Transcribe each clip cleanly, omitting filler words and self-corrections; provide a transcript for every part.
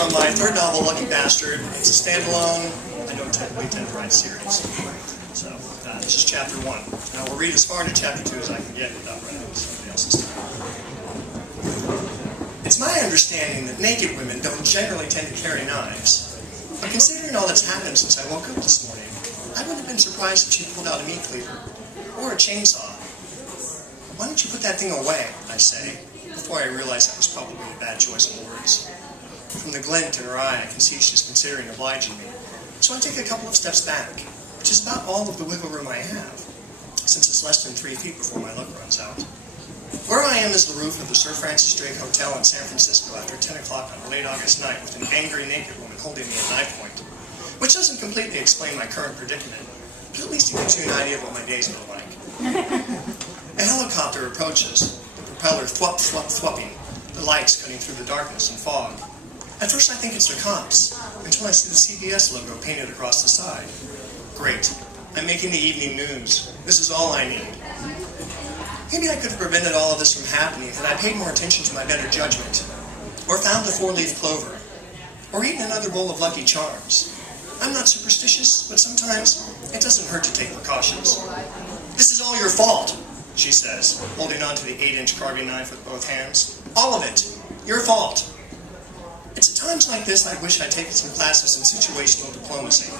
from my third novel, Lucky Bastard. It's a standalone. I don't typically tend to write series. So this is chapter 1. Now we'll read as far into chapter 2 as I can get without running into somebody else's time. It's my understanding that naked women don't generally tend to carry knives. But considering all that's happened since I woke up this morning, I wouldn't have been surprised if she pulled out a meat cleaver or a chainsaw. Why don't you put that thing away, I say, before I realize that was probably a bad choice of words. From the glint in her eye, I can see she's considering obliging me. So I take a couple of steps back, which is about all of the wiggle room I have, since it's less than 3 feet before my luck runs out. Where I am is the roof of the Sir Francis Drake Hotel in San Francisco after 10 o'clock on a late August night with an angry naked woman holding me at knife point, which doesn't completely explain my current predicament, but at least it gives you an idea of what my days go like. A helicopter approaches, the propeller thwup, thwup, thwupping, the lights cutting through the darkness and fog. At first I think it's the cops, until I see the CBS logo painted across the side. Great. I'm making the evening news. This is all I need. Maybe I could have prevented all of this from happening had I paid more attention to my better judgment, or found the 4-leaf clover, or eaten another bowl of Lucky Charms. I'm not superstitious, but sometimes it doesn't hurt to take precautions. This is all your fault, she says, holding on to the 8-inch carving knife with both hands. All of it. Your fault. It's at times like this I wish I'd taken some classes in situational diplomacy.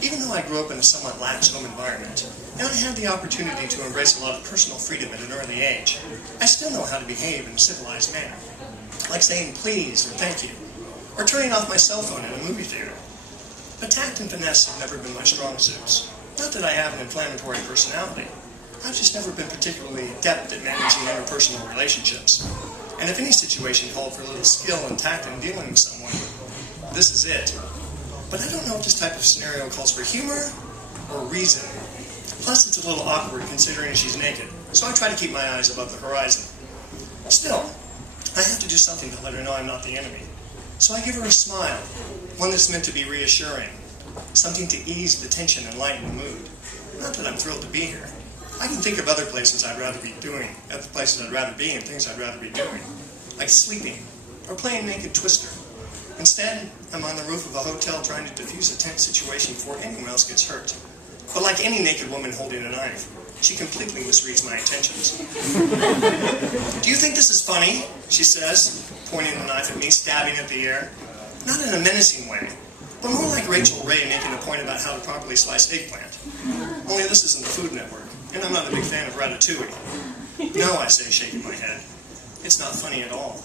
Even though I grew up in a somewhat lax home environment, and I had the opportunity to embrace a lot of personal freedom at an early age, I still know how to behave in a civilized manner. Like saying please or thank you, or turning off my cell phone in a movie theater. But tact and finesse have never been my strong suits. Not that I have an inflammatory personality. I've just never been particularly adept at managing interpersonal relationships. And if any situation called for a little skill and tact in dealing with someone, this is it. But I don't know if this type of scenario calls for humor or reason. Plus, it's a little awkward considering she's naked, so I try to keep my eyes above the horizon. Still, I have to do something to let her know I'm not the enemy. So I give her a smile, one that's meant to be reassuring, something to ease the tension and lighten the mood. Not that I'm thrilled to be here. I can think of other places I'd rather be doing, other places I'd rather be, and things I'd rather be doing, like sleeping or playing naked twister. Instead, I'm on the roof of a hotel trying to defuse a tense situation before anyone else gets hurt. But like any naked woman holding a knife, she completely misreads my intentions. Do you think this is funny? She says, pointing the knife at me, stabbing at the air. Not in a menacing way, but more like Rachel Ray making a point about how to properly slice eggplant. Only this isn't the Food Network, and I'm not a big fan of ratatouille. No, I say, shaking my head. It's not funny at all.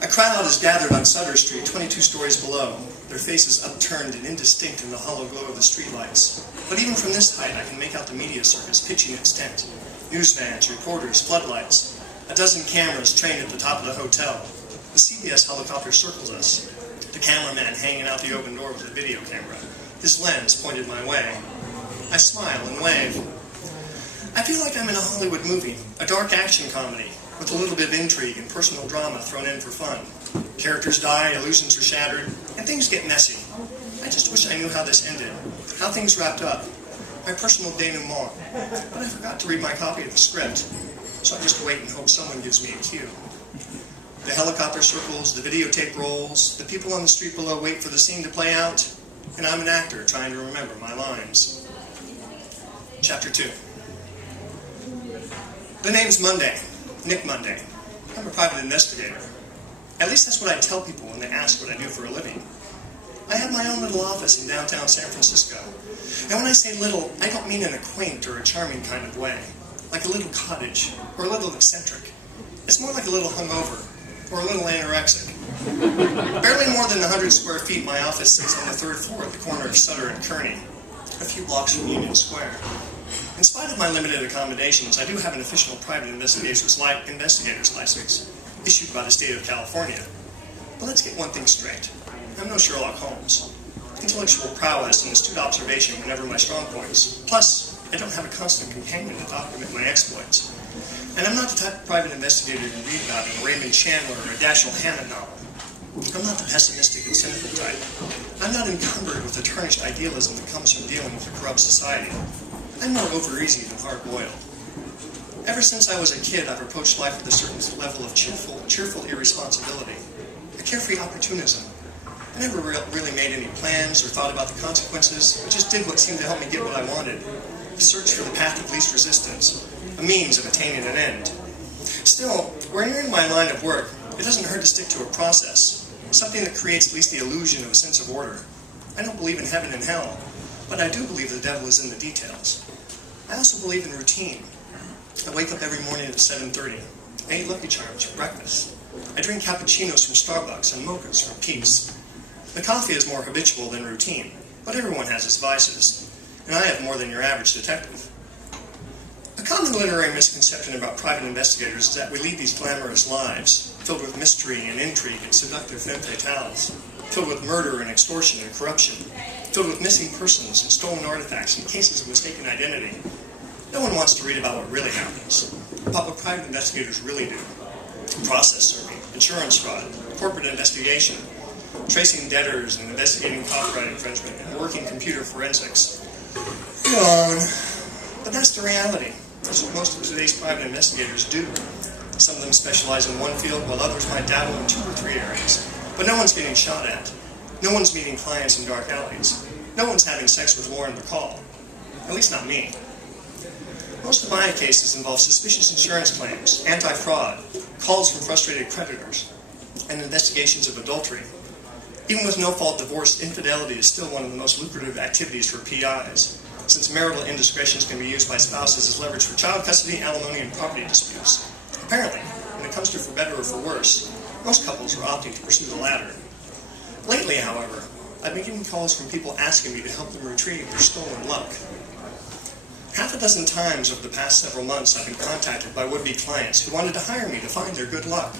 A crowd is gathered on Sutter Street, 22 stories below, their faces upturned and indistinct in the hollow glow of the streetlights. But even from this height, I can make out the media circus pitching its tent. News vans, reporters, floodlights. A dozen cameras trained at the top of the hotel. The CBS helicopter circles us. The cameraman hanging out the open door with a video camera, his lens pointed my way. I smile and wave. I feel like I'm in a Hollywood movie, a dark action comedy, with a little bit of intrigue and personal drama thrown in for fun. Characters die, illusions are shattered, and things get messy. I just wish I knew how this ended, how things wrapped up, my personal denouement. But I forgot to read my copy of the script, so I just wait and hope someone gives me a cue. The helicopter circles, the videotape rolls, the people on the street below wait for the scene to play out, and I'm an actor trying to remember my lines. Chapter 2. The name's Monday. Nick Monday. I'm a private investigator. At least that's what I tell people when they ask what I do for a living. I have my own little office in downtown San Francisco. And when I say little, I don't mean in a quaint or a charming kind of way, like a little cottage or a little eccentric. It's more like a little hungover or a little anorexic. Barely more than 100 square feet, my office sits on the 3rd floor at the corner of Sutter and Kearny, a few blocks from Union Square. In spite of my limited accommodations, I do have an official private investigator's license issued by the state of California. But let's get one thing straight. I'm no Sherlock Holmes. Intellectual prowess and astute observation were never my strong points. Plus, I don't have a constant companion to document my exploits. And I'm not the type of private investigator you read about in a Raymond Chandler or a Dashiell Hammett novel. I'm not the pessimistic and cynical type. I'm not encumbered with the tarnished idealism that comes from dealing with a corrupt society. I'm more over-easy than hard-boiled. Ever since I was a kid, I've approached life with a certain level of cheerful irresponsibility. A carefree opportunism. I never really made any plans or thought about the consequences. I just did what seemed to help me get what I wanted. A search for the path of least resistance, a means of attaining an end. Still, when you're in my line of work, it doesn't hurt to stick to a process, something that creates at least the illusion of a sense of order. I don't believe in heaven and hell, but I do believe the devil is in the details. I also believe in routine. I wake up every morning at 7:30. I eat Lucky Charms for breakfast. I drink cappuccinos from Starbucks and mochas from Peace. The coffee is more habitual than routine, but everyone has its vices, and I have more than your average detective. A common literary misconception about private investigators is that we lead these glamorous lives, filled with mystery and intrigue and seductive femme fatales, filled with murder and extortion and corruption, filled with missing persons and stolen artifacts and cases of mistaken identity. No one wants to read about what really happens, about what private investigators really do. Process serving, insurance fraud, corporate investigation, tracing debtors and investigating copyright infringement, and working computer forensics. Go on. But that's the reality. That's what most of today's private investigators do. Some of them specialize in one field, while others might dabble in 2 or 3 areas. But no one's getting shot at. No one's meeting clients in dark alleys. No one's having sex with Lauren Bacall. At least not me. Most of my cases involve suspicious insurance claims, anti-fraud, calls from frustrated creditors, and investigations of adultery. Even with no-fault divorce, infidelity is still one of the most lucrative activities for PIs, since marital indiscretions can be used by spouses as leverage for child custody, alimony, and property disputes. Apparently, when it comes to for better or for worse, most couples are opting to pursue the latter. Lately, however, I've been getting calls from people asking me to help them retrieve their stolen luck. Half a dozen times over the past several months, I've been contacted by would-be clients who wanted to hire me to find their good luck.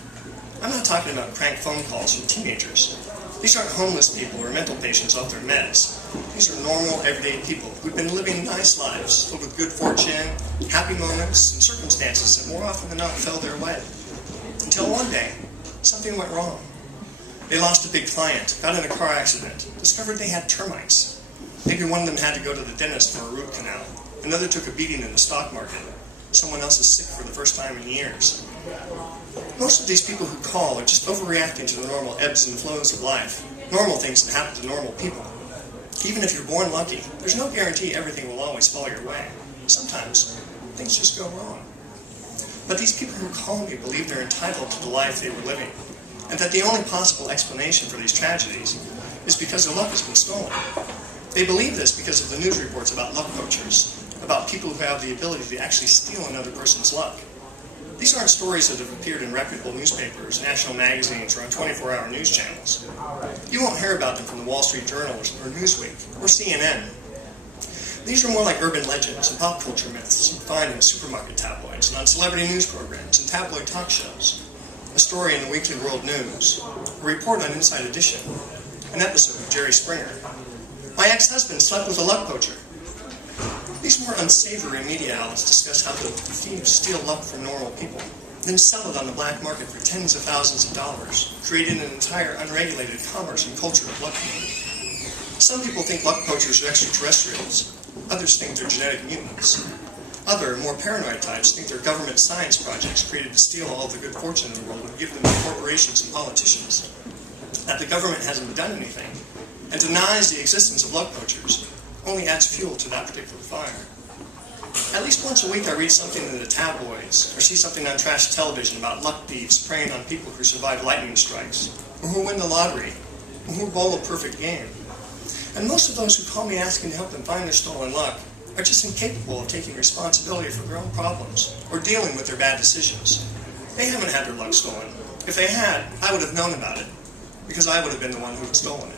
I'm not talking about crank phone calls from teenagers. These aren't homeless people or mental patients off their meds. These are normal, everyday people who've been living nice lives, filled with good fortune, happy moments, and circumstances that more often than not fell their way. Until one day, something went wrong. They lost a big client, got in a car accident, discovered they had termites. Maybe one of them had to go to the dentist for a root canal. Another took a beating in the stock market. Someone else is sick for the first time in years. Most of these people who call are just overreacting to the normal ebbs and flows of life, normal things that happen to normal people. Even if you're born lucky, there's no guarantee everything will always fall your way. Sometimes, things just go wrong. But these people who call me believe they're entitled to the life they were living, and that the only possible explanation for these tragedies is because their luck has been stolen. They believe this because of the news reports about luck poachers, about people who have the ability to actually steal another person's luck. These aren't stories that have appeared in reputable newspapers, national magazines, or on 24-hour news channels. You won't hear about them from the Wall Street Journal or Newsweek or CNN. These are more like urban legends and pop culture myths you find in supermarket tabloids and on celebrity news programs and tabloid talk shows. A story in the Weekly World News, a report on Inside Edition, an episode of Jerry Springer. My ex-husband slept with a luck poacher. These more unsavory media outlets discuss how the thieves steal luck from normal people, then sell it on the black market for tens of thousands of dollars, creating an entire unregulated commerce and culture of luck poaching. Some people think luck poachers are extraterrestrials. Others think they're genetic mutants. Other, more paranoid types think they're government science projects created to steal all the good fortune in the world and give them to corporations and politicians. That the government hasn't done anything, and denies the existence of luck poachers, only adds fuel to that particular fire. At least once a week I read something in the tabloids, or see something on trash television about luck thieves preying on people who survive lightning strikes, or who win the lottery, or who bowl a perfect game. And most of those who call me asking to help them find their stolen luck are just incapable of taking responsibility for their own problems, or dealing with their bad decisions. They haven't had their luck stolen. If they had, I would have known about it, because I would have been the one who had stolen it.